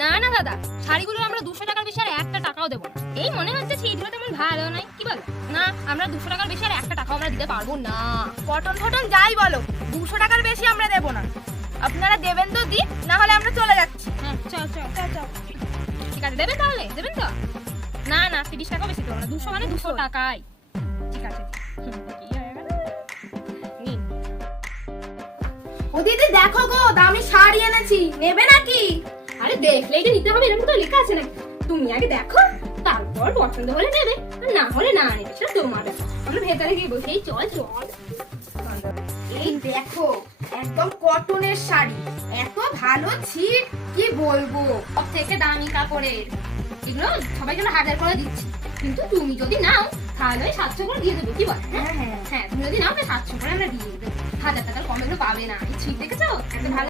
না না দাদা, শাড়িগুলো আমরা 200 টাকার বেশি আর একটা টাকাও দেবো না। এই মনে হচ্ছে ছিটগুলো তেমন ভালো নয়, কি বলো? না, আমরা 200 টাকার বেশি আর একটা টাকাও আমরা দিতে পারবো না। কটন ফটন যাই বলো, 200 টাকার বেশি আমরা দেবো না। আপনারা দেবেন তো দিন, না হলে আমরা চলে যাচ্ছি। হ্যাঁ, চল চল চল চল। ঠিক আছে, দেবেন তাহলে? দেবেন তো? না না, 30 টাকা বেশি দেবো না। 200 মানে 200 টাকাই। ঠিক আছে। কি হয়ে গেল? নিন। ও দিদি দেখো গো, দামি শাড়ি এনেছি, নেবে নাকি? আরে দেখলেই যে নিতে হবে এরকম তো লেখা আছে নাকি? তুমি আগে দেখো, তারপর পছন্দ হলে নেবে, আর না হলে না নেবে, সেটা তোমার ব্যাপার। আমরা ভেতরে গিয়ে বসেই চল চল। এই দেখো, একদম কটনের শাড়ি, এত ভালো ছিট কি বলবো। সব থেকে দামি কাপড়ের এগুলো সবাই জন্য 1000 করে দিচ্ছি, কিন্তু তুমি যদি নাও তাহলে ওই 700 করে দিয়ে দেবো, কি বল? হ্যাঁ হ্যাঁ হ্যাঁ, তুমি যদি নাও তাহলে 700 করে আমরা দিয়ে দেবো। 1000 টাকার কম এগুলো পাবে না। এই ছিট দেখেছো? একটা ভালো